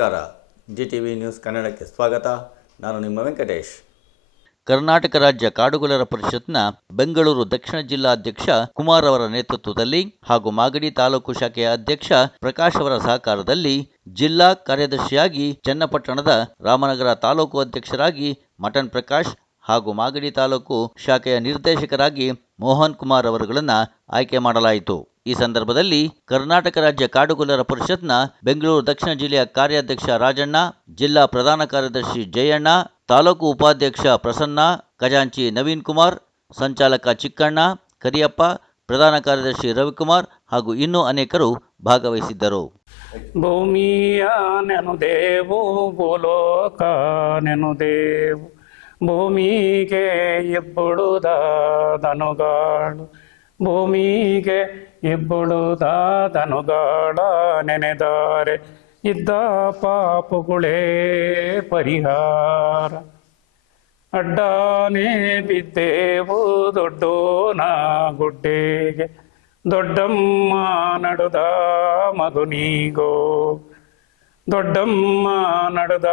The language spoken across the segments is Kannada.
ನಮಸ್ಕಾರ. GTV ನ್ಯೂಸ್ ಕನ್ನಡಕ್ಕೆ ಸ್ವಾಗತ. ನಾನು ನಿಮ್ಮ ವೆಂಕಟೇಶ್. ಕರ್ನಾಟಕ ರಾಜ್ಯ ಕಾಡುಗೊಲ್ಲರ ಪರಿಷತ್ನ ಬೆಂಗಳೂರು ದಕ್ಷಿಣ ಜಿಲ್ಲಾಧ್ಯಕ್ಷ ಕುಮಾರ್ ಅವರ ನೇತೃತ್ವದಲ್ಲಿ ಹಾಗೂ ಮಾಗಡಿ ತಾಲೂಕು ಶಾಖೆಯ ಅಧ್ಯಕ್ಷ ಪ್ರಕಾಶ್ ಅವರ ಸಹಕಾರದಲ್ಲಿ ಜಿಲ್ಲಾ ಕಾರ್ಯದರ್ಶಿಯಾಗಿ ಚನ್ನಪಟ್ಟಣದ ರಾಮನಗರ ತಾಲೂಕು ಅಧ್ಯಕ್ಷರಾಗಿ ಮಟನ್ ಪ್ರಕಾಶ್ ಹಾಗೂ ಮಾಗಡಿ ತಾಲೂಕು ಶಾಖೆಯ ನಿರ್ದೇಶಕರಾಗಿ ಮೋಹನ್ ಕುಮಾರ್ ಅವರುಗಳನ್ನು ಆಯ್ಕೆ ಮಾಡಲಾಯಿತು. ಈ ಸಂದರ್ಭದಲ್ಲಿ ಕರ್ನಾಟಕ ರಾಜ್ಯ ಕಾಡುಗೊಲ್ಲರ ಪರಿಷತ್ನ ಬೆಂಗಳೂರು ದಕ್ಷಿಣ ಜಿಲ್ಲೆಯ ಕಾರ್ಯಾಧ್ಯಕ್ಷ ರಾಜಣ್ಣ, ಜಿಲ್ಲಾ ಪ್ರಧಾನ ಕಾರ್ಯದರ್ಶಿ ಜಯಣ್ಣ, ತಾಲೂಕು ಉಪಾಧ್ಯಕ್ಷ ಪ್ರಸನ್ನ, ಖಜಾಂಚಿ ನವೀನ್ ಕುಮಾರ್, ಸಂಚಾಲಕ ಚಿಕ್ಕಣ್ಣ, ಕರಿಯಪ್ಪ, ಪ್ರಧಾನ ಕಾರ್ಯದರ್ಶಿ ರವಿಕುಮಾರ್ ಹಾಗೂ ಇನ್ನೂ ಅನೇಕರು ಭಾಗವಹಿಸಿದ್ದರು. ಭೂಮಿಯ ನೆನುದೇವು ಭೂಲೋಕ ನೆನುದೇವು, ಭೂಮಿಗೆ ಇಬ್ಬುಡುದ ದನುಗಾಳು, ಭೂಮಿಗೆ ಇಬ್ಬುಡುದ ದನುಗಾಳ ನೆನೆದಾರೆ ಇದ್ದ ಪಾಪುಗಳೇ ಪರಿಹಾರ. ಅಡ್ಡಾನೆ ಬಿದ್ದೇವು ದೊಡ್ಡೋನ ಗುಡ್ಡೆಗೆ, ದೊಡ್ಡಮ್ಮ ನಡುದ ಮಗುನಿಗೋ, ದೊಡ್ಡಮ್ಮ ನಡುದ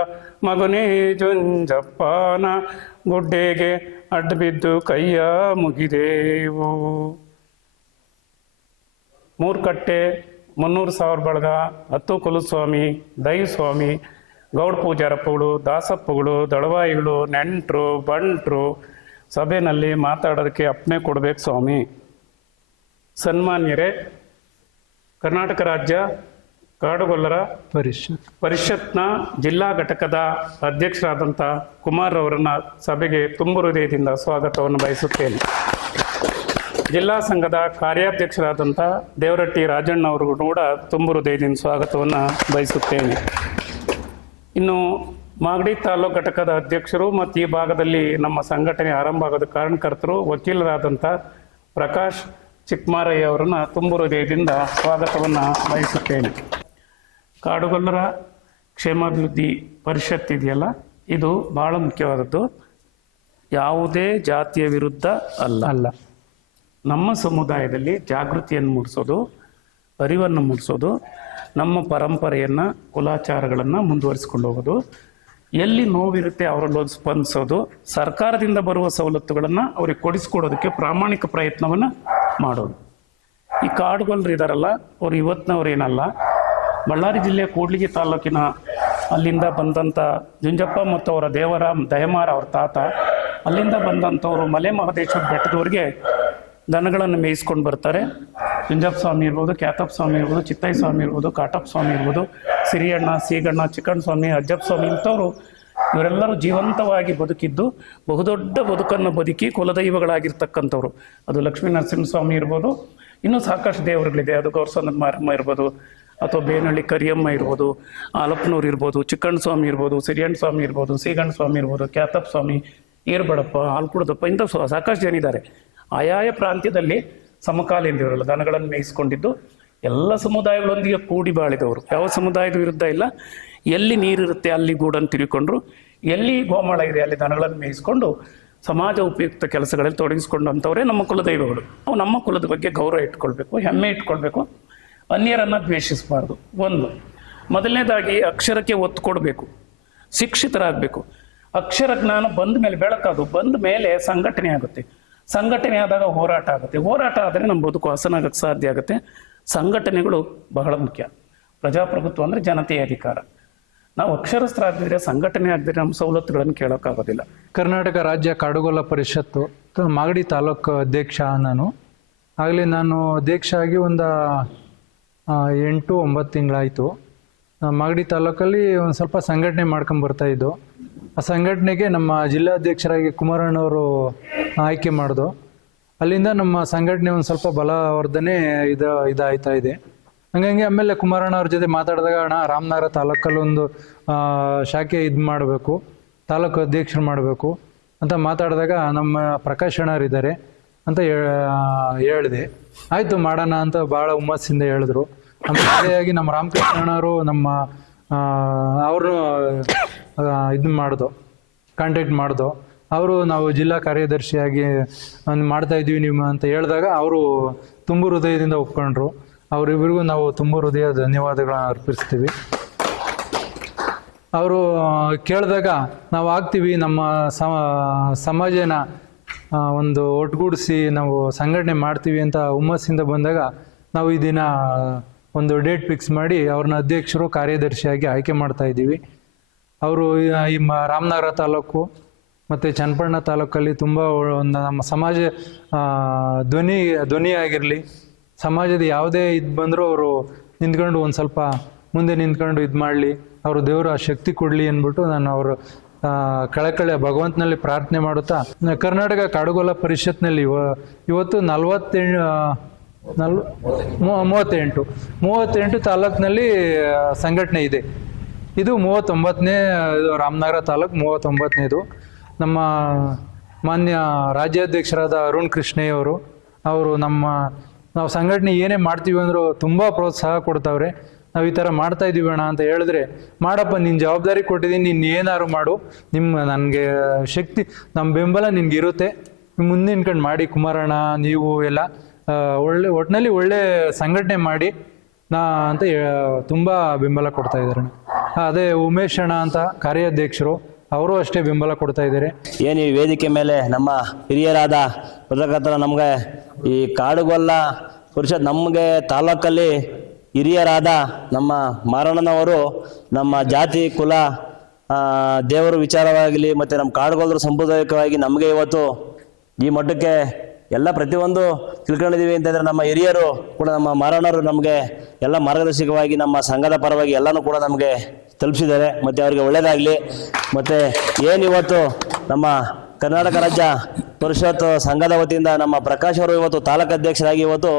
ಮಗುನೇ ಜುಂಜಪ್ಪನ ಗುಡ್ಡೆಗೆ ಅಡ್ಡಬಿದ್ದು ಕೈಯ ಮುಗಿದೇವು. ಮೂರ್ಕಟ್ಟೆ 300,000 ಬಳಗ, 10 ಕುಲಸ್ವಾಮಿ, ದೈವಸ್ವಾಮಿ, ಗೌಡ ಪೂಜಾರಪ್ಪಗಳು, ದಾಸಪ್ಪಗಳು, ದಳವಾಯಿಗಳು, ನೆಂಟರು, ಬಂಟರು ಸಭೆಯಲ್ಲಿ ಮಾತಾಡೋದಕ್ಕೆ ಅಪ್ಪಣೆ ಕೊಡಬೇಕು ಸ್ವಾಮಿ. ಸನ್ಮಾನ್ಯರೇ, ಕರ್ನಾಟಕ ರಾಜ್ಯ ಕಾಡುಗೊಲ್ಲರ ಪರಿಷತ್ನ ಜಿಲ್ಲಾ ಘಟಕದ ಅಧ್ಯಕ್ಷರಾದಂಥ ಕುಮಾರ್ ಅವರನ್ನ ಸಭೆಗೆ ತುಂಬು ಹೃದಯದಿಂದ ಸ್ವಾಗತವನ್ನು ಬಯಸುತ್ತೇನೆ. ಜಿಲ್ಲಾ ಸಂಘದ ಕಾರ್ಯಾಧ್ಯಕ್ಷರಾದಂಥ ದೇವರಟ್ಟಿ ರಾಜಣ್ಣ ಅವರಿಗೂ ಕೂಡ ತುಂಬು ಹೃದಯದಿಂದ ಸ್ವಾಗತವನ್ನು ಬಯಸುತ್ತೇನೆ. ಇನ್ನು ಮಾಗಡಿ ತಾಲೂಕು ಘಟಕದ ಅಧ್ಯಕ್ಷರು ಮತ್ತು ಈ ಭಾಗದಲ್ಲಿ ನಮ್ಮ ಸಂಘಟನೆ ಆರಂಭ ಆಗೋದ ಕಾರಣಕರ್ತರು ವಕೀಲರಾದಂಥ ಪ್ರಕಾಶ್ ಚಿಕ್ಕಮಾರಯ್ಯ ಅವರನ್ನು ತುಂಬು ಹೃದಯದಿಂದ ಸ್ವಾಗತವನ್ನು ಬಯಸುತ್ತೇನೆ. ಕಾಡುಗೊಲ್ಲರ ಕ್ಷೇಮಾಭಿವೃದ್ಧಿ ಪರಿಷತ್ ಇದೆಯಲ್ಲ, ಇದು ಭಾಳ ಮುಖ್ಯವಾದದ್ದು. ಯಾವುದೇ ಜಾತಿಯ ವಿರುದ್ಧ ಅಲ್ಲ. ನಮ್ಮ ಸಮುದಾಯದಲ್ಲಿ ಜಾಗೃತಿಯನ್ನು ಮೂಡಿಸೋದು, ಅರಿವನ್ನು ಮೂಡಿಸೋದು, ನಮ್ಮ ಪರಂಪರೆಯನ್ನು, ಕುಲಾಚಾರಗಳನ್ನು ಮುಂದುವರಿಸ್ಕೊಂಡು ಹೋಗೋದು, ಎಲ್ಲಿ ನೋವಿರುತ್ತೆ ಅವರಲ್ಲಿ ಸ್ಪಂದಿಸೋದು, ಸರ್ಕಾರದಿಂದ ಬರುವ ಸವಲತ್ತುಗಳನ್ನು ಅವ್ರಿಗೆ ಕೊಡಿಸ್ಕೊಡೋದಕ್ಕೆ ಪ್ರಾಮಾಣಿಕ ಪ್ರಯತ್ನವನ್ನು ಮಾಡೋದು. ಈ ಕಾಡುಗೊಲ್ಲರು ಇದ್ದಾರಲ್ಲ, ಅವ್ರು ಇವತ್ತಿನವ್ರೇನಲ್ಲ, ಬಳ್ಳಾರಿ ಜಿಲ್ಲೆಯ ಕೂಡ್ಲಿಗಿ ತಾಲೂಕಿನ ಅಲ್ಲಿಂದ ಬಂದಂಥ ಜುಂಜಪ್ಪ ಮತ್ತು ಅವರ ದಯಮಾರ ಅವ್ರ ತಾತ ಅಲ್ಲಿಂದ ಬಂದಂಥವ್ರು ಮಲೆ ಮಹದೇಶ್ವರ ಬೆಟ್ಟದವರೆಗೆ ದನಗಳನ್ನು ಮೇಯಿಸ್ಕೊಂಡು ಬರ್ತಾರೆ. ಜುಂಜಪ್ಪ ಸ್ವಾಮಿ ಇರ್ಬೋದು, ಕ್ಯಾತಪ್ಪ ಸ್ವಾಮಿ ಇರ್ಬೋದು, ಚಿತ್ತಯ್ಯ ಸ್ವಾಮಿ ಇರ್ಬೋದು, ಕಾಟಪ್ಪ ಸ್ವಾಮಿ ಇರ್ಬೋದು, ಸಿರಿಯಣ್ಣ, ಸೀಗಣ್ಣ, ಚಿಕ್ಕಣ್ಣ ಸ್ವಾಮಿ, ಅಜ್ಜಪ್ಪ ಸ್ವಾಮಿ ಇಂಥವ್ರು ಇವರೆಲ್ಲರೂ ಜೀವಂತವಾಗಿ ಬದುಕಿದ್ದು ಬಹುದೊಡ್ಡ ಬದುಕನ್ನು ಬದುಕಿ ಕುಲದೈವಗಳಾಗಿರ್ತಕ್ಕಂಥವ್ರು. ಅದು ಲಕ್ಷ್ಮೀ ನರಸಿಂಹಸ್ವಾಮಿ ಇರ್ಬೋದು, ಇನ್ನೂ ಸಾಕಷ್ಟು ದೇವರುಗಳಿದೆ. ಅದು ಗೌರಸಂದ್ರ ಮಾರಮ್ಮ ಇರ್ಬೋದು, ಅಥವಾ ಬೇನಹಳ್ಳಿ ಕರಿಯಮ್ಮ ಇರ್ಬೋದು, ಆಲಪ್ಪನವ್ರು ಇರ್ಬೋದು, ಚಿಕ್ಕಣ್ಣ ಸ್ವಾಮಿ ಇರ್ಬೋದು, ಸಿರಿಯಣ್ಣ ಸ್ವಾಮಿ ಇರ್ಬೋದು, ಸೀಗಣ್ಣ ಸ್ವಾಮಿ ಇರ್ಬೋದು, ಕ್ಯಾತಪ್ಪ ಸ್ವಾಮಿ, ಏರ್ಬಡಪ್ಪ, ಹಾಲ್ಕುಡದಪ್ಪ, ಇಂಥ ಸಾಕಷ್ಟು ಜನ ಇದ್ದಾರೆ. ಆಯಾಯ ಪ್ರಾಂತ್ಯದಲ್ಲಿ ಸಮಕಾಲೀನರಿರಲ್ಲ, ದನಗಳನ್ನು ಮೇಯಿಸ್ಕೊಂಡಿದ್ದು ಎಲ್ಲ ಸಮುದಾಯಗಳೊಂದಿಗೆ ಕೂಡಿ ಬಾಳಿದವರು. ಯಾವ ಸಮುದಾಯದ ವಿರುದ್ಧ ಇಲ್ಲ. ಎಲ್ಲಿ ನೀರಿರುತ್ತೆ ಅಲ್ಲಿ ಗೂಡನ್ನು ತಿರುಗಿಕೊಂಡ್ರು, ಎಲ್ಲಿ ಗೋಮಾಳ ಇದೆ ಅಲ್ಲಿ ದನಗಳನ್ನು ಮೇಯಿಸ್ಕೊಂಡು ಸಮಾಜ ಉಪಯುಕ್ತ ಕೆಲಸಗಳಲ್ಲಿ ತೊಡಗಿಸ್ಕೊಂಡಂಥವರೇ ನಮ್ಮ ಕುಲದೈವಗಳು. ನಾವು ನಮ್ಮ ಕುಲದ ಬಗ್ಗೆ ಗೌರವ ಇಟ್ಕೊಳ್ಬೇಕು, ಹೆಮ್ಮೆ ಇಟ್ಕೊಳ್ಬೇಕು, ಅನ್ಯರನ್ನು ದ್ವೇಷಿಸಬಾರ್ದು. ಒಂದು ಮೊದಲನೇದಾಗಿ ಅಕ್ಷರಕ್ಕೆ ಒತ್ತು ಕೊಡಬೇಕು, ಶಿಕ್ಷಿತರಾಗಬೇಕು. ಅಕ್ಷರ ಜ್ಞಾನ ಬಂದ ಮೇಲೆ ಬೆಳಕದು, ಬಂದ ಮೇಲೆ ಸಂಘಟನೆ ಆಗುತ್ತೆ. ಸಂಘಟನೆ ಆದಾಗ ಹೋರಾಟ ಆಗುತ್ತೆ. ಹೋರಾಟ ಆದರೆ ನಮ್ಮ ಬದುಕು ಹಸನಾಗಕ್ಕೆ ಸಾಧ್ಯ ಆಗುತ್ತೆ. ಸಂಘಟನೆಗಳು ಬಹಳ ಮುಖ್ಯ. ಪ್ರಜಾಪ್ರಭುತ್ವ ಅಂದರೆ ಜನತೆಯ ಅಧಿಕಾರ. ನಾವು ಅಕ್ಷರಸ್ಥರಾಗದಿದ್ರೆ, ಸಂಘಟನೆ ಆಗದಿದ್ರೆ ನಮ್ಮ ಸವಲತ್ತುಗಳನ್ನು ಕೇಳೋಕ್ಕಾಗೋದಿಲ್ಲ. ಕರ್ನಾಟಕ ರಾಜ್ಯ ಕಾಡುಗೊಲ್ಲ ಪರಿಷತ್ತು ಮಾಗಡಿ ತಾಲೂಕು ಅಧ್ಯಕ್ಷ ನಾನು. ಆಗಲೇ ನಾನು ಅಧ್ಯಕ್ಷ ಆಗಿ ಒಂದು 8-9 ತಿಂಗಳಾಯಿತು. ಮಾಗಡಿ ತಾಲೂಕಲ್ಲಿ ಒಂದು ಸ್ವಲ್ಪ ಸಂಘಟನೆ ಮಾಡ್ಕೊಂಬರ್ತಾಯಿದ್ದು. ಆ ಸಂಘಟನೆಗೆ ನಮ್ಮ ಜಿಲ್ಲಾಧ್ಯಕ್ಷರಾಗಿ ಕುಮಾರಣ್ಣವರು ಆಯ್ಕೆ ಮಾಡಿದ್ರು. ಅಲ್ಲಿಂದ ನಮ್ಮ ಸಂಘಟನೆ ಒಂದು ಸ್ವಲ್ಪ ಬಲವರ್ಧನೆ ಇದಾಯ್ತಾ ಇದೆ. ಹಂಗಾಗಿ ಆಮೇಲೆ ಕುಮಾರಣ್ಣವ್ರ ಜೊತೆ ಮಾತಾಡಿದಾಗ, ಅಣ್ಣ ರಾಮನಗರ ತಾಲೂಕಲ್ಲಿ ಒಂದು ಶಾಖೆ ಮಾಡಬೇಕು, ತಾಲೂಕು ಅಧ್ಯಕ್ಷರು ಮಾಡಬೇಕು ಅಂತ ಮಾತಾಡಿದಾಗ ನಮ್ಮ ಪ್ರಕಾಶ್ ಅಣ್ಣವ್ರು ಅಂತ ಹೇಳಿದೆ. ಆಯಿತು ಮಾಡೋಣ ಅಂತ ಭಾಳ ಹುಮ್ಮಸ್ಸಿಂದ ಹೇಳಿದ್ರು. ಆಮೇಲೆ ನಮ್ಮ ರಾಮಕೃಷ್ಣ ಅಣ್ಣವರು ಅವರು ಕಾಂಟ್ಯಾಕ್ಟ್ ಮಾಡ್ದು. ಅವರು ನಾವು ಜಿಲ್ಲಾ ಕಾರ್ಯದರ್ಶಿಯಾಗಿ ಮಾಡ್ತಾ ಇದ್ದೀವಿ ನೀವು ಅಂತ ಹೇಳಿದಾಗ ಅವರು ತುಂಬ ಹೃದಯದಿಂದ ಒಪ್ಕೊಂಡ್ರು. ಅವರಿಬ್ಬರಿಗೂ ನಾವು ತುಂಬ ಹೃದಯ ಧನ್ಯವಾದಗಳನ್ನ ಅರ್ಪಿಸ್ತೀವಿ. ಅವರು ಕೇಳಿದಾಗ ನಾವು ಆಗ್ತೀವಿ, ನಮ್ಮ ಸಮಾಜನ ಒಂದು ಒಟ್ಟುಗೂಡಿಸಿ ನಾವು ಸಂಘಟನೆ ಮಾಡ್ತೀವಿ ಅಂತ ಹುಮ್ಮಸ್ಸಿಂದ ಬಂದಾಗ ನಾವು ಈ ದಿನ ಒಂದು ಡೇಟ್ ಫಿಕ್ಸ್ ಮಾಡಿ ಅವ್ರನ್ನ ಅಧ್ಯಕ್ಷರು ಕಾರ್ಯದರ್ಶಿಯಾಗಿ ಆಯ್ಕೆ ಮಾಡ್ತಾ ಇದ್ದೀವಿ. ಅವರು ಈ ರಾಮನಗರ ತಾಲೂಕು ಮತ್ತು ಚನ್ನಪಟ್ಟಣ ತಾಲೂಕಲ್ಲಿ ತುಂಬ ಒಂದು ನಮ್ಮ ಸಮಾಜ ಧ್ವನಿಯಾಗಿರಲಿ, ಸಮಾಜದ ಯಾವುದೇ ಇದು ಬಂದರೂ ಅವರು ನಿಂತ್ಕೊಂಡು ಒಂದು ಸ್ವಲ್ಪ ಮುಂದೆ ನಿಂತ್ಕೊಂಡು ಇದು ಮಾಡಲಿ, ಅವರು ದೇವರ ಶಕ್ತಿ ಕೊಡಲಿ ಅಂದ್ಬಿಟ್ಟು ನಾನು ಅವರು ಕಳಕಳಿ ಭಗವಂತನಲ್ಲಿ ಪ್ರಾರ್ಥನೆ ಮಾಡುತ್ತಾ, ಕರ್ನಾಟಕ ಕಾಡುಗೊಲ್ಲ ಪರಿಷತ್ನಲ್ಲಿ ಇವತ್ತು 38 ತಾಲೂಕಿನಲ್ಲಿ ಸಂಘಟನೆ ಇದೆ. ಇದು 39ನೇ, ರಾಮನಗರ ತಾಲೂಕು 39ನೇದು. ನಮ್ಮ ಮಾನ್ಯ ರಾಜ್ಯಾಧ್ಯಕ್ಷರಾದ ಅರುಣ್ ಕೃಷ್ಣಯ್ಯವರು ಅವರು ನಾವು ಸಂಘಟನೆ ಏನೇ ಮಾಡ್ತೀವಿ ಅಂದರೂ ತುಂಬ ಪ್ರೋತ್ಸಾಹ ಕೊಡ್ತಾವ್ರೆ. ನಾವು ಈ ಥರ ಮಾಡ್ತಾ ಇದ್ದೀವಿ ಅಣ್ಣ ಅಂತ ಹೇಳಿದ್ರೆ, ಮಾಡಪ್ಪ ನಿನ್ನ ಜವಾಬ್ದಾರಿ ಕೊಟ್ಟಿದ್ದೀನಿ, ನೀನು ಏನಾದ್ರು ಮಾಡು, ನನಗೆ ಶಕ್ತಿ, ನಮ್ಮ ಬೆಂಬಲ ನಿನ್ಗಿರುತ್ತೆ, ಮುಂದಿನ ಮಾಡಿ ಕುಮಾರಣ್ಣ ನೀವು ಎಲ್ಲ ಒಟ್ಟಿನಲ್ಲಿ ಒಳ್ಳೆ ಸಂಘಟನೆ ಮಾಡಿ ಅಂತ ತುಂಬ ಬೆಂಬಲ ಕೊಡ್ತಾ ಇದ್ದಾರೆ. ಅದೇ ಉಮೇಶ್ ಅಣ್ಣ ಅಂತ ಕಾರ್ಯಾಧ್ಯಕ್ಷರು, ಅವರು ಅಷ್ಟೇ ಬೆಂಬಲ ಕೊಡ್ತಾ ಇದ್ದಾರೆ. ಏನು ಈ ವೇದಿಕೆ ಮೇಲೆ ನಮ್ಮ ಹಿರಿಯರಾದ ಪತ್ರಕರ್ತರ ನಮಗೆ ಈ ಕಾಡುಗೊಲ್ಲ ಪರಿಷತ್ ನಮಗೆ ತಾಲೂಕಲ್ಲಿ ಹಿರಿಯರಾದ ನಮ್ಮ ಮಾರಣ್ಣನವರು ನಮ್ಮ ಜಾತಿ ಕುಲ ದೇವರ ವಿಚಾರವಾಗಲಿ ಮತ್ತು ನಮ್ಮ ಕಾಡುಗೊಲ್ಲರು ಸಂಪ್ರದಾಯಿಕವಾಗಿ ನಮಗೆ ಇವತ್ತು ಈ ಮಟ್ಟಕ್ಕೆ ಎಲ್ಲ ಪ್ರತಿಯೊಂದು ತಿಳ್ಕೊಂಡಿದ್ದೀವಿ ಅಂತಂದರೆ ನಮ್ಮ ಹಿರಿಯರು ಕೂಡ ನಮ್ಮ ಮಾರಣ್ಣರು ನಮಗೆ ಎಲ್ಲ ಮಾರ್ಗದರ್ಶಕವಾಗಿ ನಮ್ಮ ಸಂಘದ ಪರವಾಗಿ ಎಲ್ಲನೂ ಕೂಡ ನಮಗೆ ತಲುಪಿಸಿದ್ದಾರೆ. ಮತ್ತು ಅವರಿಗೆ ಒಳ್ಳೆಯದಾಗಲಿ. ಮತ್ತು ಏನಿವತ್ತು ನಮ್ಮ ಕರ್ನಾಟಕ ರಾಜ್ಯ ಪರಿಷತ್ ಸಂಘದ ವತಿಯಿಂದ ನಮ್ಮ ಪ್ರಕಾಶ್ ಅವರು ಇವತ್ತು ತಾಲೂಕು ಅಧ್ಯಕ್ಷರಾಗಿ ಇವತ್ತು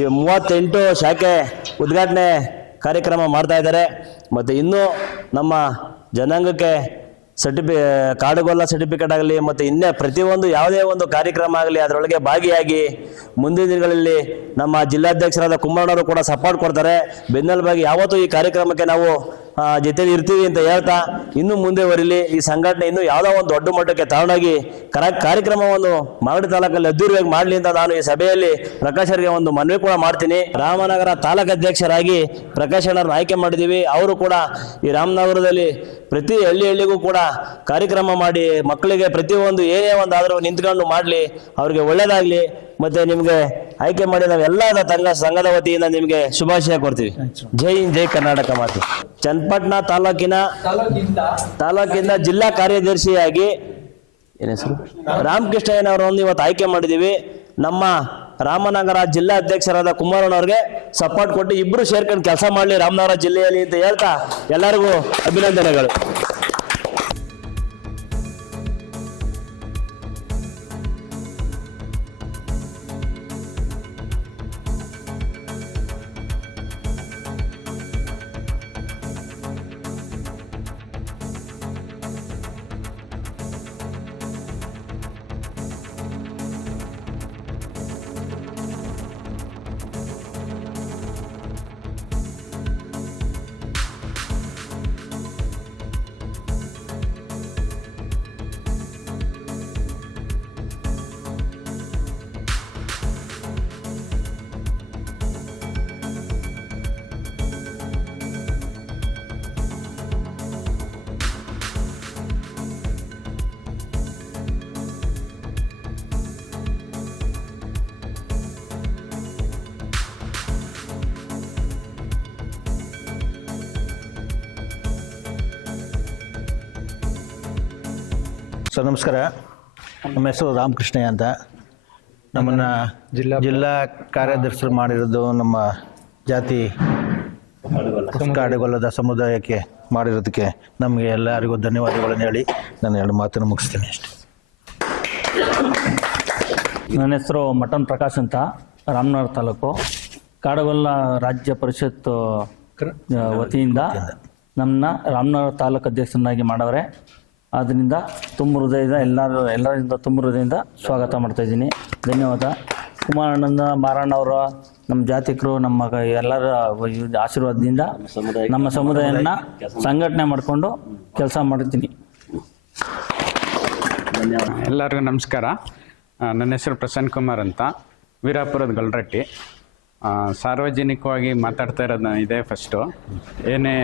ಈ 38 ಶಾಖೆ ಉದ್ಘಾಟನೆ ಕಾರ್ಯಕ್ರಮ ಮಾಡ್ತಾ ಇದ್ದಾರೆ. ಮತ್ತು ಇನ್ನೂ ನಮ್ಮ ಜನಾಂಗಕ್ಕೆ ಕಾಡುಗೊಲ್ಲ ಸರ್ಟಿಫಿಕೇಟ್ ಆಗಲಿ ಮತ್ತು ಇನ್ನೇ ಪ್ರತಿಯೊಂದು ಯಾವುದೇ ಒಂದು ಕಾರ್ಯಕ್ರಮ ಆಗಲಿ ಅದರೊಳಗೆ ಭಾಗಿಯಾಗಿ ಮುಂದಿನ ದಿನಗಳಲ್ಲಿ ನಮ್ಮ ಜಿಲ್ಲಾಧ್ಯಕ್ಷರಾದ ಕುಮಾರಣ್ಣವರು ಕೂಡ ಸಪೋರ್ಟ್ ಕೊಡ್ತಾರೆ. ಬೆನ್ನೆಲುಬಾಗಿ ಯಾವತ್ತೂ ಈ ಕಾರ್ಯಕ್ರಮಕ್ಕೆ ನಾವು ಜೊತೆಲಿ ಇರ್ತೀವಿ ಅಂತ ಹೇಳ್ತಾ ಇನ್ನೂ ಮುಂದೆ ಬರಲಿ ಈ ಸಂಘಟನೆ ಇನ್ನೂ ಯಾವುದೋ ಒಂದು ದೊಡ್ಡ ಮಟ್ಟಕ್ಕೆ ತಗೊಂಡೋಗಿ ಕಾರ್ಯಕ್ರಮವನ್ನು ಮಾಗಡಿ ತಾಲೂಕಲ್ಲಿ ಅದ್ದೂರಿಯಾಗಿ ಮಾಡಲಿ ಅಂತ ನಾನು ಈ ಸಭೆಯಲ್ಲಿ ಪ್ರಕಾಶರಿಗೆ ಒಂದು ಮನವಿ ಕೂಡ ಮಾಡ್ತೀನಿ. ರಾಮನಗರ ತಾಲೂಕು ಅಧ್ಯಕ್ಷರಾಗಿ ಪ್ರಕಾಶ್ ಅಣ್ಣರನ್ನ ಆಯ್ಕೆ ಮಾಡಿದ್ದೀವಿ. ಅವರು ಕೂಡ ಈ ರಾಮನಗರದಲ್ಲಿ ಪ್ರತಿ ಹಳ್ಳಿಗೂ ಕೂಡ ಕಾರ್ಯಕ್ರಮ ಮಾಡಿ ಮಕ್ಕಳಿಗೆ ಪ್ರತಿಯೊಂದು ಏನೇ ಒಂದು ಆದರೂ ನಿಂತ್ಕೊಂಡು ಮಾಡಲಿ, ಅವ್ರಿಗೆ ಒಳ್ಳೇದಾಗಲಿ. ಮತ್ತೆ ನಿಮಗೆ ಆಯ್ಕೆ ಮಾಡಿ ನಾವೆಲ್ಲ ಸಂಘದ ವತಿಯಿಂದ ನಿಮಗೆ ಶುಭಾಶಯ ಕೊಡ್ತೀವಿ. ಜೈ ಹಿಂದ್, ಜೈ ಕರ್ನಾಟಕ ಮಾತು. ಚನ್ನಪಟ್ಟಣ ತಾಲೂಕಿಂದ ಜಿಲ್ಲಾ ಕಾರ್ಯದರ್ಶಿಯಾಗಿ ಏನ್ ಹೆಸರು ರಾಮಕೃಷ್ಣಯ್ಯನವರನ್ನು ಇವತ್ತು ಆಯ್ಕೆ ಮಾಡಿದ್ದೀವಿ. ನಮ್ಮ ರಾಮನಗರ ಜಿಲ್ಲಾ ಅಧ್ಯಕ್ಷರಾದ ಕುಮಾರಣ್ಣವ್ರಿಗೆ ಸಪೋರ್ಟ್ ಕೊಟ್ಟು ಇಬ್ರು ಸೇರ್ಕೊಂಡು ಕೆಲಸ ಮಾಡಲಿ ರಾಮನಗರ ಜಿಲ್ಲೆಯಲ್ಲಿ ಅಂತ ಹೇಳ್ತಾ ಎಲ್ಲರಿಗೂ ಅಭಿನಂದನೆಗಳು. ಸರ್ ನಮಸ್ಕಾರ. ನಮ್ಮ ಹೆಸರು ರಾಮಕೃಷ್ಣಯ್ಯ ಅಂತ. ನಮ್ಮನ್ನು ಜಿಲ್ಲಾ ಕಾರ್ಯದರ್ಶಿ ಮಾಡಿರೋದು ನಮ್ಮ ಜಾತಿ ಕಾಡುಗೊಲ್ಲದ ಸಮುದಾಯಕ್ಕೆ ಮಾಡಿರೋದಕ್ಕೆ ನಮಗೆ ಎಲ್ಲರಿಗೂ ಧನ್ಯವಾದಗಳನ್ನು ಹೇಳಿ ನಾನು 2 ಮಾತನ್ನು ಮುಗಿಸ್ತೀನಿ ಅಷ್ಟೇ. ನನ್ನ ಹೆಸರು ಮಟನ್ ಪ್ರಕಾಶ್ ಅಂತ, ರಾಮನಗರ ತಾಲೂಕು ಕಾಡುಗೊಲ್ಲ ರಾಜ್ಯ ಪರಿಷತ್ ವತಿಯಿಂದ ನಮ್ಮನ್ನ ರಾಮನಗರ ತಾಲೂಕು ಅಧ್ಯಕ್ಷರನ್ನಾಗಿ ಮಾಡವ್ರೆ. ಆದ್ದರಿಂದ ತುಂಬ ಹೃದಯದ ಎಲ್ಲರಿಂದ ತುಂಬ ಹೃದಯದಿಂದ ಸ್ವಾಗತ ಮಾಡ್ತಾಯಿದ್ದೀನಿ. ಧನ್ಯವಾದ. ಕುಮಾರಣ್ಣನ ಮಾರಣ್ಣವರ ನಮ್ಮ ಜಾತಿಕರು ನಮ್ಮ ಎಲ್ಲರ ಆಶೀರ್ವಾದದಿಂದ ನಮ್ಮ ಸಮುದಾಯನ ಸಂಘಟನೆ ಮಾಡಿಕೊಂಡು ಕೆಲಸ ಮಾಡ್ತೀನಿ. ಎಲ್ಲರಿಗೂ ನಮಸ್ಕಾರ. ನನ್ನ ಹೆಸರು ಪ್ರಸನ್ನ ಕುಮಾರ್ ಅಂತ, ವೀರಾಪುರದ ಗಲ್ರಟ್ಟಿ. ಸಾರ್ವಜನಿಕವಾಗಿ ಮಾತಾಡ್ತಾ ಇರೋದು ಇದೇ ಫಸ್ಟು. ಏನೇ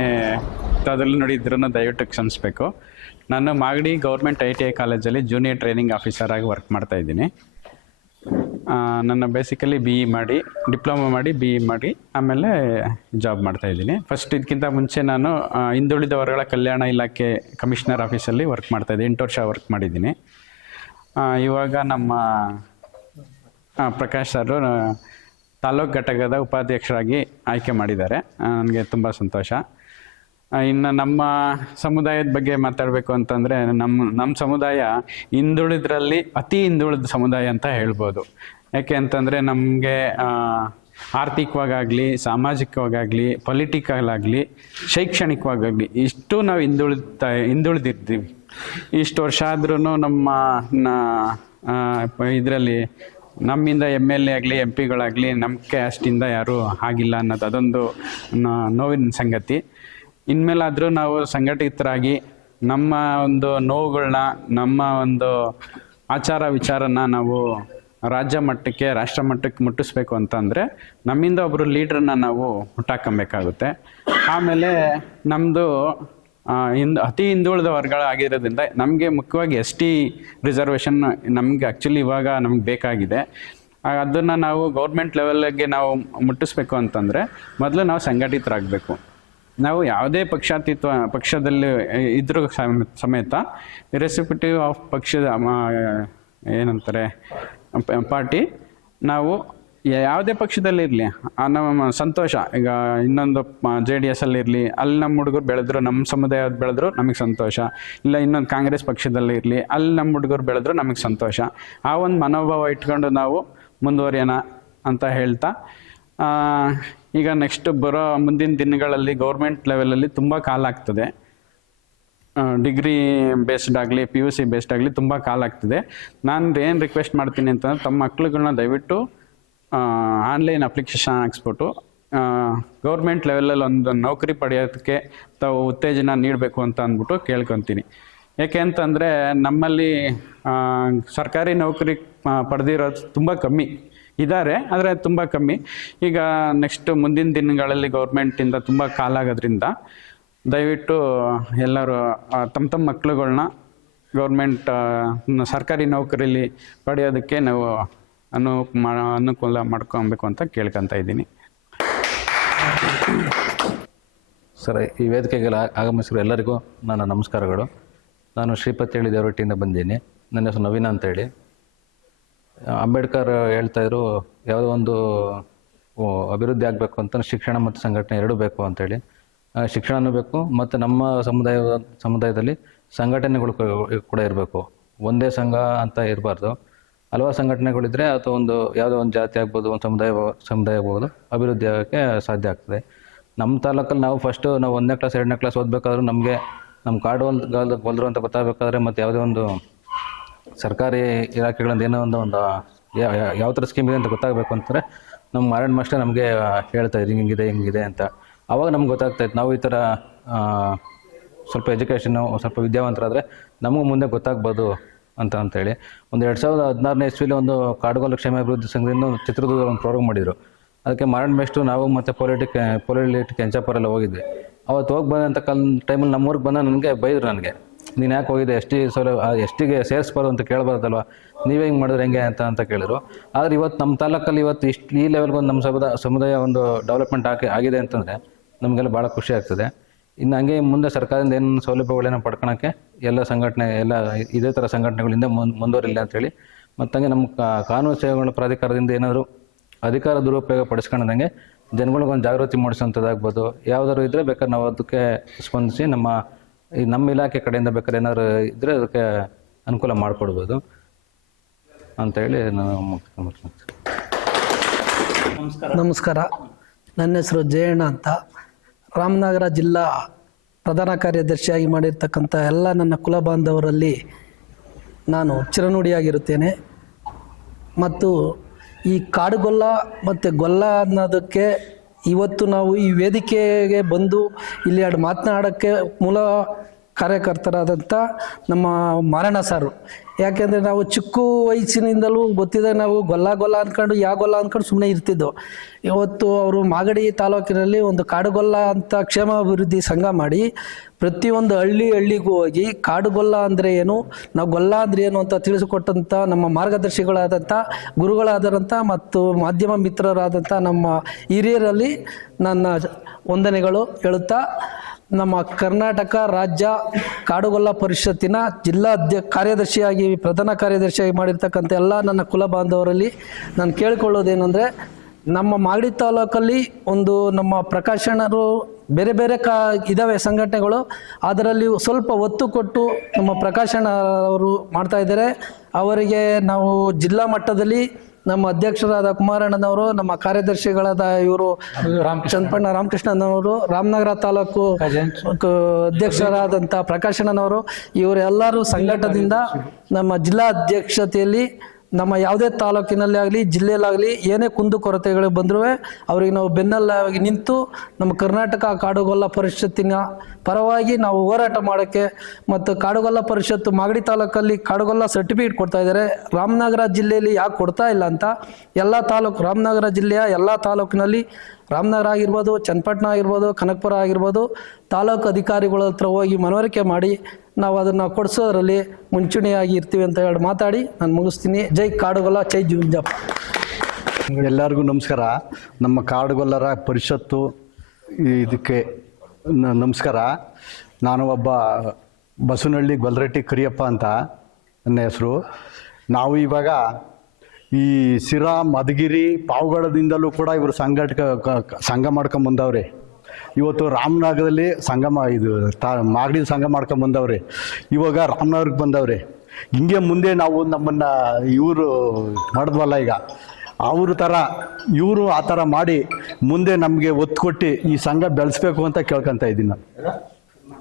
ಅದರಲ್ಲಿ ನೋಡಿದ್ರೂ ದಯವಿಟ್ಟು ಕ್ಷಮಿಸಬೇಕು. ನಾನು ಮಾಗಡಿ ಗೌರ್ಮೆಂಟ್ ITI ಕಾಲೇಜಲ್ಲಿ ಜೂನಿಯರ್ ಟ್ರೈನಿಂಗ್ ಆಫೀಸರ್ ಆಗಿ ವರ್ಕ್ ಮಾಡ್ತಾ ಇದ್ದೀನಿ. ನನ್ನ ಬೇಸಿಕಲಿ BE ಮಾಡಿ, ಡಿಪ್ಲೊಮಾ ಮಾಡಿ, BE ಮಾಡಿ ಆಮೇಲೆ ಜಾಬ್ ಮಾಡ್ತಾ ಇದ್ದೀನಿ. ಫಸ್ಟ್ ಇದಕ್ಕಿಂತ ಮುಂಚೆ ನಾನು ಹಿಂದುಳಿದ ವರ್ಗಗಳ ಕಲ್ಯಾಣ ಇಲಾಖೆ ಕಮಿಷನರ್ ಆಫೀಸಲ್ಲಿ ವರ್ಕ್ ಮಾಡ್ತಾ ಇದ್ದೀನಿ. 8 ವರ್ಷ ವರ್ಕ್ ಮಾಡಿದ್ದೀನಿ. ಇವಾಗ ನಮ್ಮ ಪ್ರಕಾಶ್ ಸರ್ ತಾಲೂಕು ಘಟಕದ ಉಪಾಧ್ಯಕ್ಷರಾಗಿ ಆಯ್ಕೆ ಮಾಡಿದ್ದಾರೆ. ನನಗೆ ತುಂಬ ಸಂತೋಷ. ಇನ್ನು ನಮ್ಮ ಸಮುದಾಯದ ಬಗ್ಗೆ ಮಾತಾಡಬೇಕು ಅಂತಂದರೆ, ನಮ್ಮ ಸಮುದಾಯ ಹಿಂದುಳಿದ್ರಲ್ಲಿ ಅತಿ ಹಿಂದುಳಿದ ಸಮುದಾಯ ಅಂತ ಹೇಳ್ಬೋದು. ಯಾಕೆ ಅಂತಂದರೆ ನಮಗೆ ಆರ್ಥಿಕವಾಗಲಿ, ಸಾಮಾಜಿಕವಾಗಲಿ, ಪೊಲಿಟಿಕಲ್ ಆಗಲಿ, ಶೈಕ್ಷಣಿಕವಾಗಲಿ ಇಷ್ಟು ನಾವು ಹಿಂದುಳಿದಿರ್ತೀವಿ. ಇಷ್ಟು ವರ್ಷ ಆದ್ರೂ ನಮ್ಮ ಇದರಲ್ಲಿ ನಮ್ಮಿಂದ MLA ಆಗಲಿ, MP ಗಳಾಗಲಿ ನಮ್ಮ ಕ್ಯಾಸ್ಟಿಂದ ಯಾರೂ ಆಗಿಲ್ಲ ಅನ್ನೋದು ಅದೊಂದು ನೋವಿನ ಸಂಗತಿ. ಇನ್ಮೇಲಾದರೂ ನಾವು ಸಂಘಟಿತರಾಗಿ ನಮ್ಮ ಒಂದು ನೋವುಗಳನ್ನ, ನಮ್ಮ ಒಂದು ಆಚಾರ ವಿಚಾರನ ನಾವು ರಾಜ್ಯ ಮಟ್ಟಕ್ಕೆ, ರಾಷ್ಟ್ರ ಮಟ್ಟಕ್ಕೆ ಮುಟ್ಟಿಸ್ಬೇಕು ಅಂತಂದರೆ ನಮ್ಮಿಂದ ಒಬ್ಬರು ಲೀಡ್ರನ್ನ ನಾವು ಹುಟ್ಟಾಕೊಬೇಕಾಗುತ್ತೆ. ಆಮೇಲೆ ನಮ್ಮದು ಅತಿ ಹಿಂದುಳಿದ ವರ್ಗಗಳಾಗಿರೋದ್ರಿಂದ ನಮಗೆ ಮುಖ್ಯವಾಗಿ ST ರಿಸರ್ವೇಷನ್ ನಮಗೆ ಆ್ಯಕ್ಚುಲಿ ಇವಾಗ ನಮ್ಗೆ ಬೇಕಾಗಿದೆ. ಅದನ್ನು ನಾವು ಗೌರ್ಮೆಂಟ್ ಲೆವೆಲ್ಗೆ ನಾವು ಮುಟ್ಟಿಸ್ಬೇಕು ಅಂತಂದರೆ ಮೊದಲು ನಾವು ಸಂಘಟಿತರಾಗಬೇಕು. ನಾವು ಯಾವುದೇ ಪಕ್ಷದಲ್ಲಿ ಇದ್ರೂ ಸಮೇತ ಇರೆಸ್ಪೆಕ್ಟಿವ್ ಆಫ್ ಪಕ್ಷದ ಏನಂತಾರೆ ಪಾರ್ಟಿ, ನಾವು ಯಾವುದೇ ಪಕ್ಷದಲ್ಲಿರಲಿ ನಮ್ಮ ಸಂತೋಷ. ಈಗ ಇನ್ನೊಂದು JDS ಅಲ್ಲಿರಲಿ, ಅಲ್ಲಿ ನಮ್ಮ ಹುಡುಗರು ಬೆಳೆದ್ರು, ನಮ್ಮ ಸಮುದಾಯದ ಬೆಳೆದ್ರು ನಮಗೆ ಸಂತೋಷ. ಇಲ್ಲ ಇನ್ನೊಂದು ಕಾಂಗ್ರೆಸ್ ಪಕ್ಷದಲ್ಲಿ ಇರಲಿ, ಅಲ್ಲಿ ನಮ್ಮ ಹುಡುಗರು ಬೆಳೆದ್ರು ನಮಗೆ ಸಂತೋಷ. ಆ ಒಂದು ಮನೋಭಾವ ಇಟ್ಕೊಂಡು ನಾವು ಮುಂದುವರಿಯೋಣ ಅಂತ ಹೇಳ್ತಾ, ಈಗ ನೆಕ್ಸ್ಟ್ ಬರೋ ಮುಂದಿನ ದಿನಗಳಲ್ಲಿ ಗೌರ್ಮೆಂಟ್ ಲೆವೆಲಲ್ಲಿ ತುಂಬ ಕಾಲ ಆಗ್ತದೆ. ಡಿಗ್ರಿ ಬೇಸ್ಡ್ ಆಗಲಿ, PUC ಬೇಸ್ಡ್ ಆಗಲಿ ತುಂಬ ಕಾಲ ಆಗ್ತದೆ. ನಾನು ಏನು ರಿಕ್ವೆಸ್ಟ್ ಮಾಡ್ತೀನಿ ಅಂತಂದ್ರೆ, ತಮ್ಮ ಮಕ್ಳುಗಳನ್ನ ದಯವಿಟ್ಟು ಆನ್ಲೈನ್ ಅಪ್ಲಿಕೇಶನ್ ಹಾಕ್ಸ್ಬಿಟ್ಟು ಗೌರ್ಮೆಂಟ್ ಲೆವೆಲಲ್ಲಿ ಒಂದು ನೌಕರಿ ಪಡೆಯೋದಕ್ಕೆ ತಾವು ಉತ್ತೇಜನ ನೀಡಬೇಕು ಅಂತ ಅಂದ್ಬಿಟ್ಟು ಕೇಳ್ಕೊತೀನಿ. ಯಾಕೆ ಅಂತಂದರೆ ನಮ್ಮಲ್ಲಿ ಸರ್ಕಾರಿ ನೌಕರಿ ಪಡೆದಿರೋದು ತುಂಬ ಕಮ್ಮಿ ಇದ್ದಾರೆ, ಆದರೆ ತುಂಬ ಕಮ್ಮಿ. ಈಗ ನೆಕ್ಸ್ಟ್ ಮುಂದಿನ ದಿನಗಳಲ್ಲಿ ಗೌರ್ಮೆಂಟಿಂದ ತುಂಬ ಕಾಲ ಆಗೋದ್ರಿಂದ ದಯವಿಟ್ಟು ಎಲ್ಲರೂ ತಮ್ಮ ಮಕ್ಳುಗಳ್ನ ಗೌರ್ಮೆಂಟ್ ಸರ್ಕಾರಿ ನೌಕರಿಲಿ ಪಡೆಯೋದಕ್ಕೆ ನಾವು ಅನುಕೂಲ ಮಾಡ್ಕೊಬೇಕು ಅಂತ ಕೇಳ್ಕೊತಾ ಇದ್ದೀನಿ. ಸರ್, ಈ ವೇದಿಕೆಗೆ ಆಗಮಿಸಿರೋ ಎಲ್ಲರಿಗೂ ನನ್ನ ನಮಸ್ಕಾರಗಳು. ನಾನು ಶ್ರೀಪತಿ ದೇವರಟ್ಟಿಯಿಂದ ಬಂದೀನಿ. ನನ್ನ ಹೆಸರು ನವೀನ ಅಂತೇಳಿ. ಅಂಬೇಡ್ಕರ್ ಹೇಳ್ತಾಯಿದ್ರು, ಯಾವುದೋ ಒಂದು ಅಭಿವೃದ್ಧಿ ಆಗಬೇಕು ಅಂತ ಶಿಕ್ಷಣ ಮತ್ತು ಸಂಘಟನೆ ಎರಡೂ ಬೇಕು ಅಂತೇಳಿ. ಶಿಕ್ಷಣನೂ ಬೇಕು ಮತ್ತು ನಮ್ಮ ಸಮುದಾಯದಲ್ಲಿ ಸಂಘಟನೆಗಳು ಕೂಡ ಇರಬೇಕು. ಒಂದೇ ಸಂಘ ಅಂತ ಇರಬಾರ್ದು. ಹಲವಾರು ಸಂಘಟನೆಗಳಿದ್ದರೆ ಅಥವಾ ಒಂದು ಯಾವುದೋ ಒಂದು ಜಾತಿ ಆಗ್ಬೋದು, ಒಂದು ಸಮುದಾಯ ಆಗ್ಬೋದು, ಅಭಿವೃದ್ಧಿ ಆಗೋಕ್ಕೆ ಸಾಧ್ಯ ಆಗ್ತದೆ. ನಮ್ಮ ತಾಲೂಕಲ್ಲಿ ನಾವು ಫಸ್ಟು 1ನೇ ಕ್ಲಾಸ್ 2ನೇ ಕ್ಲಾಸ್ ಓದಬೇಕಾದ್ರೂ ನಮಗೆ ನಮ್ಮ ಕಾಡು ಅಂತ ಗೊತ್ತಾಗಬೇಕಾದ್ರೆ ಮತ್ತು ಯಾವುದೇ ಒಂದು ಸರ್ಕಾರಿ ಇಲಾಖೆಗಳಿಂದ ಏನೋ ಒಂದು ಯಾವ ಥರ ಸ್ಕೀಮ್ ಇದೆ ಅಂತ ಗೊತ್ತಾಗಬೇಕು ಅಂತಂದರೆ ನಮ್ಮ ಮಾರಣ್ಣ ಮಾಸ್ಟರ್ ನಮಗೆ ಹೇಳ್ತಾಯಿದ್ರು ಹಿಂಗಿದೆ ಅಂತ. ಆವಾಗ ನಮ್ಗೆ ಗೊತ್ತಾಗ್ತಾಯಿತ್ತು, ನಾವು ಈ ಥರ ಸ್ವಲ್ಪ ಎಜುಕೇಷನ್ನು ಸ್ವಲ್ಪ ವಿದ್ಯಾವಂತರಾದರೆ ನಮಗೂ ಮುಂದೆ ಗೊತ್ತಾಗ್ಬೋದು ಅಂತೇಳಿ. ಒಂದು 2016ನೇ ಇಸ್ವಿಲಿ ಒಂದು ಕಾಡುಗೊಲ್ಲ ಕ್ಷೇಮಾಭಿವೃದ್ಧಿ ಸಂಘದಿಂದ ಚಿತ್ರದುರ್ಗ ಒಂದು ಪ್ರೋಗ್ರಾಮ್ ಮಾಡಿದರು. ಅದಕ್ಕೆ ಮಾರಣ್ಣ ಮೇಷ್ಟು ನಾವು ಮತ್ತು ಪೊಲಿಟಿಕ್ ಕೆಂಚಾಪುರೆಲ್ಲ ಹೋಗಿದ್ವಿ. ಅವತ್ತು ಹೋಗಿ ಬಂದಂಥ ಟೈಮಲ್ಲಿ ನಮ್ಮೂರಿಗೆ ಬಂದ ನನಗೆ ಬೈದರು. ನನಗೆ ನೀನು ಯಾಕೆ ಹೋಗಿದೆ, ಎಷ್ಟಿಗೆ ಸೇರಿಸ್ಬಾರ್ದು ಅಂತ ಕೇಳಬಾರ್ದಲ್ವ, ನೀವೇ ಹಿಂಗೆ ಮಾಡಿದ್ರೆ ಹೆಂಗೆ ಅಂತ ಕೇಳಿದ್ರು. ಆದರೆ ಇವತ್ತು ನಮ್ಮ ತಾಲೂಕಲ್ಲಿ ಈ ಲೆವೆಲ್ಗೆ ಒಂದು ನಮ್ಮ ಸಮುದಾಯ ಒಂದು ಡೆವಲಪ್ಮೆಂಟ್ ಆಗಿದೆ ಅಂತಂದರೆ ನಮಗೆಲ್ಲ ಭಾಳ ಖುಷಿ ಆಗ್ತದೆ. ಇನ್ನು ಹಂಗೆ ಮುಂದೆ ಸರ್ಕಾರದಿಂದ ಏನು ಸೌಲಭ್ಯಗಳೇನೋ ಪಡ್ಕೊಳಕ್ಕೆ ಎಲ್ಲ ಸಂಘಟನೆ ಎಲ್ಲ ಇದೇ ಥರ ಸಂಘಟನೆಗಳಿಂದ ಮುಂದುವರಿಲ್ಲ ಅಂತೇಳಿ. ಮತ್ತು ಹಂಗೆ ನಮ್ಮ ಕಾನೂನು ಸೇವೆಗಳ ಪ್ರಾಧಿಕಾರದಿಂದ ಏನಾದರೂ ಅಧಿಕಾರ ದುರುಪಯೋಗ ಪಡಿಸ್ಕೊಂಡಂಗೆ ಜನಗಳಿಗೊಂದು ಜಾಗೃತಿ ಮೂಡಿಸೋಂಥದ್ದಾಗ್ಬೋದು. ಯಾವುದಾದ್ರು ಇದ್ದರೆ ಬೇಕಾದ್ರೆ ನಾವು ಅದಕ್ಕೆ ಸ್ಪಂದಿಸಿ ನಮ್ಮ ಇಲಾಖೆ ಕಡೆಯಿಂದ ಬೇಕಾದ್ರೆ ಏನಾದ್ರು ಇದ್ದರೆ ಅದಕ್ಕೆ ಅನುಕೂಲ ಮಾಡಿಕೊಡ್ಬೋದು ಅಂತೇಳಿ ನಾನು ನಮಸ್ಕಾರ. ನನ್ನ ಹೆಸರು ಜಯಣ್ಣ ಅಂತ. ರಾಮನಗರ ಜಿಲ್ಲಾ ಪ್ರಧಾನ ಕಾರ್ಯದರ್ಶಿಯಾಗಿ ಮಾಡಿರ್ತಕ್ಕಂಥ ಎಲ್ಲ ನನ್ನ ಕುಲ ಬಾಂಧವರಲ್ಲಿ ನಾನು ಚಿರನುಡಿಯಾಗಿರುತ್ತೇನೆ. ಮತ್ತು ಈ ಕಾಡುಗೊಲ್ಲ ಮತ್ತು ಗೊಲ್ಲ ಅನ್ನೋದಕ್ಕೆ ಇವತ್ತು ನಾವು ಈ ವೇದಿಕೆಗೆ ಬಂದು ಇಲ್ಲಿ ಎರಡು ಮಾತನಾಡೋಕ್ಕೆ ಮೂಲ ಕಾರ್ಯಕರ್ತರಾದಂಥ ನಮ್ಮ ಮಾರಣ್ಣ ಸಾರು. ಯಾಕೆಂದರೆ ನಾವು ಚಿಕ್ಕ ವಯಸ್ಸಿನಿಂದಲೂ ಗೊತ್ತಿದೆ, ನಾವು ಗೊಲ್ಲ ಅಂದ್ಕೊಂಡು ಗೊಲ್ಲ ಅಂದ್ಕೊಂಡು ಸುಮ್ಮನೆ ಇರ್ತಿದ್ದೋ. ಇವತ್ತು ಅವರು ಮಾಗಡಿ ತಾಲೂಕಿನಲ್ಲಿ ಒಂದು ಕಾಡುಗೊಲ್ಲ ಅಂತ ಕ್ಷೇಮಾಭಿವೃದ್ಧಿ ಸಂಘ ಮಾಡಿ ಪ್ರತಿಯೊಂದು ಹಳ್ಳಿಗೂ ಹೋಗಿ ಕಾಡುಗೊಲ್ಲ ಅಂದರೆ ಏನು, ನಾವು ಗೊಲ್ಲ ಅಂದರೆ ಏನು ಅಂತ ತಿಳಿಸಿಕೊಟ್ಟಂಥ ನಮ್ಮ ಮಾರ್ಗದರ್ಶಿಗಳಾದಂಥ ಗುರುಗಳಾದಂಥ ಮತ್ತು ಮಾಧ್ಯಮ ಮಿತ್ರರಾದಂಥ ನಮ್ಮ ಹಿರಿಯರಲ್ಲಿ ನನ್ನ ವಂದನೆಗಳು ಹೇಳುತ್ತಾ, ನಮ್ಮ ಕರ್ನಾಟಕ ರಾಜ್ಯ ಕಾಡುಗೊಲ್ಲ ಪರಿಷತ್ತಿನ ಜಿಲ್ಲಾ ಕಾರ್ಯದರ್ಶಿಯಾಗಿ ಪ್ರಧಾನ ಕಾರ್ಯದರ್ಶಿಯಾಗಿ ಮಾಡಿರ್ತಕ್ಕಂಥ ಎಲ್ಲ ನನ್ನ ಕುಲ ಬಾಂಧವರಲ್ಲಿ ನಾನು ಕೇಳಿಕೊಳ್ಳೋದೇನೆಂದರೆ, ನಮ್ಮ ಮಾಗಡಿ ತಾಲೂಕಲ್ಲಿ ಒಂದು ನಮ್ಮ ಪ್ರಕಾಶನರು ಬೇರೆ ಬೇರೆ ಇದ್ದಾವೆ ಸಂಘಟನೆಗಳು, ಅದರಲ್ಲಿ ಸ್ವಲ್ಪ ಒತ್ತು ಕೊಟ್ಟು ನಮ್ಮ ಪ್ರಕಾಶನ ಅವರು ಮಾಡ್ತಾ ಇದ್ದಾರೆ. ಅವರಿಗೆ ನಾವು ಜಿಲ್ಲಾ ಮಟ್ಟದಲ್ಲಿ ನಮ್ಮ ಅಧ್ಯಕ್ಷರಾದ ಕುಮಾರಣ್ಣನವರು, ನಮ್ಮ ಕಾರ್ಯದರ್ಶಿಗಳಾದ ಇವರು ಚನ್ನಪಣ್ಣ ರಾಮಕೃಷ್ಣನವರು, ರಾಮನಗರ ತಾಲೂಕು ಅಧ್ಯಕ್ಷರಾದಂಥ ಪ್ರಕಾಶನನವರು, ಇವರೆಲ್ಲರೂ ಸಂಘಟದಿಂದ ನಮ್ಮ ಜಿಲ್ಲಾ ಅಧ್ಯಕ್ಷತೆಯಲ್ಲಿ ನಮ್ಮ ಯಾವುದೇ ತಾಲೂಕಿನಲ್ಲಿ ಆಗಲಿ ಜಿಲ್ಲೆಯಲ್ಲಾಗಲಿ ಏನೇ ಕುಂದುಕೊರತೆಗಳು ಬಂದರೂ ಅವರಿಗೆ ನಾವು ಬೆನ್ನೆಲಾಗಿ ನಿಂತು ನಮ್ಮ ಕರ್ನಾಟಕ ಕಾಡುಗೊಲ್ಲ ಪರಿಷತ್ತಿನ ಪರವಾಗಿ ನಾವು ಹೋರಾಟ ಮಾಡೋಕ್ಕೆ, ಮತ್ತು ಕಾಡುಗೊಲ್ಲ ಪರಿಷತ್ತು ಮಾಗಡಿ ತಾಲೂಕಲ್ಲಿ ಕಾಡುಗೊಲ್ಲ ಸರ್ಟಿಫಿಕೇಟ್ ಕೊಡ್ತಾ ಇದ್ದಾರೆ. ರಾಮನಗರ ಜಿಲ್ಲೆಯಲ್ಲಿ ಯಾಕೆ ಕೊಡ್ತಾ ಇಲ್ಲ ಅಂತ ಎಲ್ಲ ತಾಲೂಕು, ರಾಮನಗರ ಜಿಲ್ಲೆಯ ಎಲ್ಲ ತಾಲೂಕಿನಲ್ಲಿ, ರಾಮನಗರ ಆಗಿರ್ಬೋದು, ಚನ್ನಪಟ್ಟಣ ಆಗಿರ್ಬೋದು, ಕನಕಪುರ ಆಗಿರ್ಬೋದು, ತಾಲೂಕು ಅಧಿಕಾರಿಗಳ ಹತ್ರ ಹೋಗಿ ಮನವರಿಕೆ ಮಾಡಿ ನಾವು ಅದನ್ನು ಕೊಡಿಸೋದ್ರಲ್ಲಿ ಮುಂಚೂಣಿಯಾಗಿ ಇರ್ತೀವಿ ಅಂತ ಹೇಳಿ ಮಾತಾಡಿ ನಾನು ಮುಗಿಸ್ತೀನಿ. ಜೈ ಕಾಡುಗೊಲ್ಲ, ಜೈ ಜುಂಜಪ್ಪ. ಎಲ್ಲರಿಗೂ ನಮಸ್ಕಾರ. ನಮ್ಮ ಕಾಡುಗೊಲ್ಲರ ಪರಿಷತ್ತು ಇದಕ್ಕೆ ನಮಸ್ಕಾರ. ನಾನು ಒಬ್ಬ ಬಸವನಹಳ್ಳಿ ಗೊಲ್ಲರಟ್ಟಿ ಕರಿಯಪ್ಪ ಅಂತ ನನ್ನ ಹೆಸರು. ನಾವು ಇವಾಗ ಈ ಸಿರಾ, ಮಧುಗಿರಿ, ಪಾವಗಡದಿಂದಲೂ ಕೂಡ ಇವರು ಸಂಘ ಮಾಡ್ಕೊಂಬಂದವ್ರೆ. ಇವತ್ತು ರಾಮನಗರದಲ್ಲಿ ಮಾಗಡಿ ಸಂಘ ಮಾಡ್ಕೊಂಬಂದವ್ರೆ. ಇವಾಗ ರಾಮನಗರಕ್ಕೆ ಬಂದವ್ರೆ. ಹಿಂಗೆ ಮುಂದೆ ನಾವು ನಮ್ಮನ್ನು ಇವರು ಮಾಡಿದ್ವಲ್ಲ, ಈಗ ಅವ್ರ ಥರ ಇವರು ಆ ಥರ ಮಾಡಿ ಮುಂದೆ ನಮಗೆ ಒತ್ತು ಕೊಟ್ಟು ಈ ಸಂಘ ಬೆಳೆಸ್ಬೇಕು ಅಂತ ಕೇಳ್ಕೊತಾ ಇದ್ದೀನಿ ನಾನು.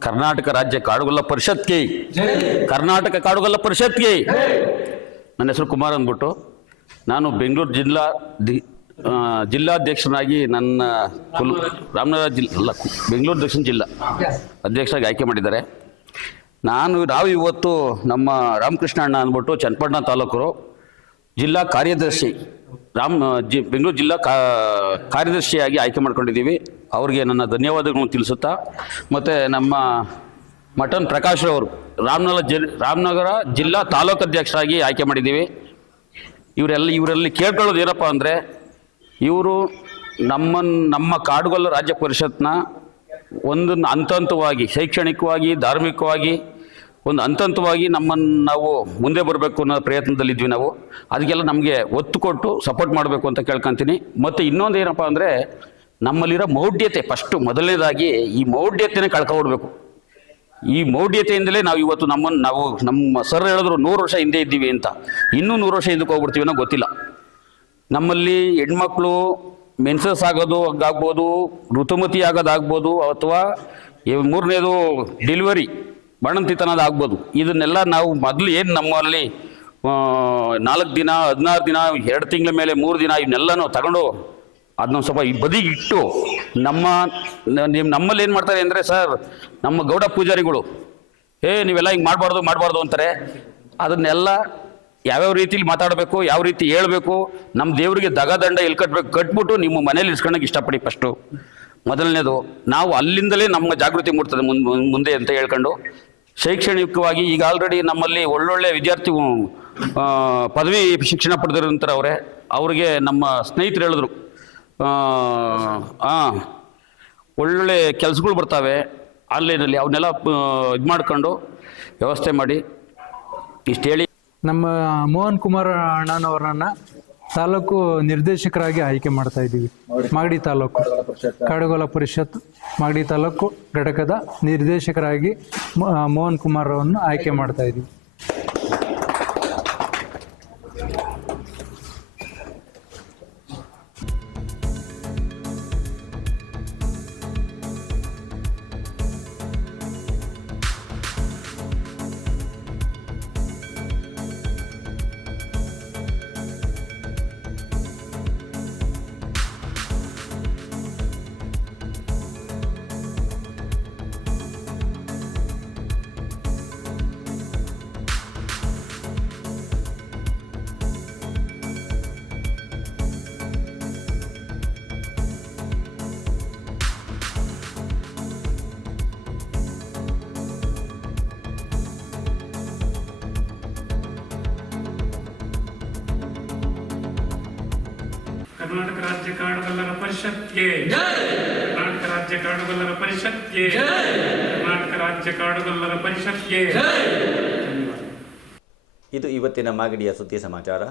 ಕರ್ನಾಟಕ ರಾಜ್ಯ ಕಾಡುಗೊಲ್ಲ ಪರಿಷತ್ಗೆ, ಕರ್ನಾಟಕ ಕಾಡುಗೊಲ್ಲ ಪರಿಷತ್ಗೆ. ನನ್ನ ಹೆಸರು ಕುಮಾರ್ ಅಂದ್ಬಿಟ್ಟು, ನಾನು ಬೆಂಗಳೂರು ಜಿಲ್ಲಾಧ್ಯಕ್ಷನಾಗಿ ನನ್ನ ರಾಮನಗರ ಬೆಂಗಳೂರು ದಕ್ಷಿಣ ಜಿಲ್ಲಾ ಅಧ್ಯಕ್ಷರಾಗಿ ಆಯ್ಕೆ ಮಾಡಿದ್ದಾರೆ. ನಾವು ಇವತ್ತು ನಮ್ಮ ರಾಮಕೃಷ್ಣ ಅಣ್ಣ ಅಂದ್ಬಿಟ್ಟು ಚನ್ನಪಟ್ಟಣ ತಾಲೂಕರು ಜಿಲ್ಲಾ ಕಾರ್ಯದರ್ಶಿ ಬೆಂಗಳೂರು ಜಿಲ್ಲಾ ಕಾರ್ಯದರ್ಶಿಯಾಗಿ ಆಯ್ಕೆ ಮಾಡ್ಕೊಂಡಿದ್ದೀವಿ. ಅವ್ರಿಗೆ ನನ್ನ ಧನ್ಯವಾದಗಳನ್ನು ತಿಳಿಸುತ್ತಾ, ಮತ್ತು ನಮ್ಮ ಮಟನ್ ಪ್ರಕಾಶ್ ಅವರು ರಾಮನಗರ ಜಿಲ್ಲಾ ತಾಲೂಕು ಅಧ್ಯಕ್ಷರಾಗಿ ಆಯ್ಕೆ ಮಾಡಿದ್ದೀವಿ. ಇವರಲ್ಲಿ ಕೇಳ್ಕೊಳ್ಳೋದು ಏನಪ್ಪ ಅಂದರೆ, ಇವರು ನಮ್ಮ ಕಾಡುಗೊಲ್ಲ ರಾಜ್ಯ ಪರಿಷತ್ನ ಒಂದು ಹಂತವಾಗಿ ಶೈಕ್ಷಣಿಕವಾಗಿ, ಧಾರ್ಮಿಕವಾಗಿ ಒಂದು ಹಂತವಾಗಿ ನಾವು ಮುಂದೆ ಬರಬೇಕು ಅನ್ನೋ ಪ್ರಯತ್ನದಲ್ಲಿದ್ವಿ. ನಾವು ಅದಕ್ಕೆಲ್ಲ ನಮಗೆ ಒತ್ತು ಕೊಟ್ಟು ಸಪೋರ್ಟ್ ಮಾಡಬೇಕು ಅಂತ ಕೇಳ್ಕೊತೀನಿ. ಮತ್ತು ಇನ್ನೊಂದು ಏನಪ್ಪ ಅಂದರೆ, ನಮ್ಮಲ್ಲಿರೋ ಮೌಢ್ಯತೆ, ಮೊದಲನೇದಾಗಿ ಈ ಮೌಢ್ಯತೆನೇ ಕಳ್ಕೊಬಿಡ್ಬೇಕು. ಈ ಮೌಢ್ಯತೆಯಿಂದಲೇ ನಾವು ಇವತ್ತು ನಮ್ಮ ಸರ್ ಹೇಳಿದ್ರು 100 ವರ್ಷ ಹಿಂದೆ ಇದ್ದೀವಿ ಅಂತ. ಇನ್ನೂ 100 ವರ್ಷ ಹಿಂದಕ್ಕೆ ಹೋಗ್ಬಿಡ್ತೀವಿ ಅನ್ನೋ ಗೊತ್ತಿಲ್ಲ. ನಮ್ಮಲ್ಲಿ ಹೆಣ್ಮಕ್ಳು ಮೆನ್ಸಸ್ ಆಗೋದು ಆಗ್ಬೋದು, ಋತುಮತಿ ಆಗೋದಾಗ್ಬೋದು, ಅಥವಾ 3ನೇದು ಡೆಲಿವರಿ ಬಾಣಂತಿತನದ ಆಗ್ಬೋದು. ಇದನ್ನೆಲ್ಲ ನಾವು ಮೊದಲು ಏನು ನಮ್ಮಲ್ಲಿ 4 ದಿನ, 16 ದಿನ, 2 ತಿಂಗಳ ಮೇಲೆ 3 ದಿನ ಇವನ್ನೆಲ್ಲ ನಾವು ತಗೊಂಡು ಅದನ್ನ ಸ್ವಲ್ಪ ಬದಿಗಿಟ್ಟು ನಮ್ಮಲ್ಲಿ ಏನು ಮಾಡ್ತಾರೆ ಅಂದರೆ, ಸರ್ ನಮ್ಮ ಗೌಡ ಪೂಜಾರಿಗಳು ನೀವೆಲ್ಲ ಹಿಂಗೆ ಮಾಡಬಾರ್ದು ಅಂತಾರೆ. ಅದನ್ನೆಲ್ಲ ಯಾವ್ಯಾವ ರೀತಿಲಿ ಮಾತಾಡಬೇಕು, ಯಾವ ರೀತಿ ಹೇಳ್ಬೇಕು, ನಮ್ಮ ದೇವರಿಗೆ ದಗದಂಡ ಎಲ್ಲಿ ಕಟ್ಬಿಟ್ಟು ನಿಮ್ಮ ಮನೇಲಿ ಇಸ್ಕೊಳಕ್ಕೆ ಇಷ್ಟಪಡಿ. ಮೊದಲನೇದು ನಾವು ಅಲ್ಲಿಂದಲೇ ನಮ್ಮ ಜಾಗೃತಿ ಮೂಡ್ತದೆ ಮುಂದೆ ಅಂತ ಹೇಳ್ಕೊಂಡು, ಶೈಕ್ಷಣಿಕವಾಗಿ ಈಗ ಆಲ್ರೆಡಿ ನಮ್ಮಲ್ಲಿ ಒಳ್ಳೊಳ್ಳೆ ವಿದ್ಯಾರ್ಥಿ ಪದವಿ ಶಿಕ್ಷಣ ಪಡೆದಿರೋಂಥವ್ರೆ. ಅವ್ರಿಗೆ ನಮ್ಮ ಸ್ನೇಹಿತರು ಹೇಳಿದ್ರು, ಒಳ್ಳೊಳ್ಳೆ ಕೆಲಸಗಳು ಬರ್ತಾವೆ ಆನ್ಲೈನಲ್ಲಿ, ಅವನ್ನೆಲ್ಲ ಇದು ಮಾಡ್ಕೊಂಡು ವ್ಯವಸ್ಥೆ ಮಾಡಿ ಇಷ್ಟು ಹೇಳಿ ನಮ್ಮ ಮೋಹನ್ ಕುಮಾರ್ ಅಣ್ಣನವರನ್ನ ತಾಲೂಕು ನಿರ್ದೇಶಕರಾಗಿ ಆಯ್ಕೆ ಮಾಡ್ತಾ ಇದ್ದೀವಿ. ಮಾಗಡಿ ತಾಲೂಕು ಕಾಡುಗೊಲ್ಲ ಪರಿಷತ್ ಮಾಗಡಿ ತಾಲೂಕು ಘಟಕದ ನಿರ್ದೇಶಕರಾಗಿ ಮೋಹನ್ ಕುಮಾರ್ ಅವರನ್ನು ಆಯ್ಕೆ ಮಾಡ್ತಾ ಇದ್ದೀವಿ. ಕರ್ನಾಟಕ ರಾಜ್ಯ ಕಾಡುಗೊಲ್ಲರ ಪರಿಷತ್ಗೆ, ಕರ್ನಾಟಕ ರಾಜ್ಯ ಕಾಡುಗೊಲ್ಲರ ಪರಿಷತ್ಗೆ, ಕರ್ನಾಟಕ ರಾಜ್ಯ ಕಾಡುಗೊಲ್ಲರ ಪರಿಷತ್ಗೆ. ಇದು ಇವತ್ತಿನ ಮಾಗಡಿಯ ಸುದ್ದಿ ಸಮಾಚಾರ.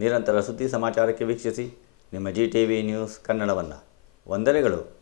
ನಿರಂತರ ಸುದ್ದಿ ಸಮಾಚಾರಕ್ಕೆ ವೀಕ್ಷಿಸಿ ನಿಮ್ಮ GTV ನ್ಯೂಸ್ ಕನ್ನಡವನ್ನು. ವಂದನೆಗಳು.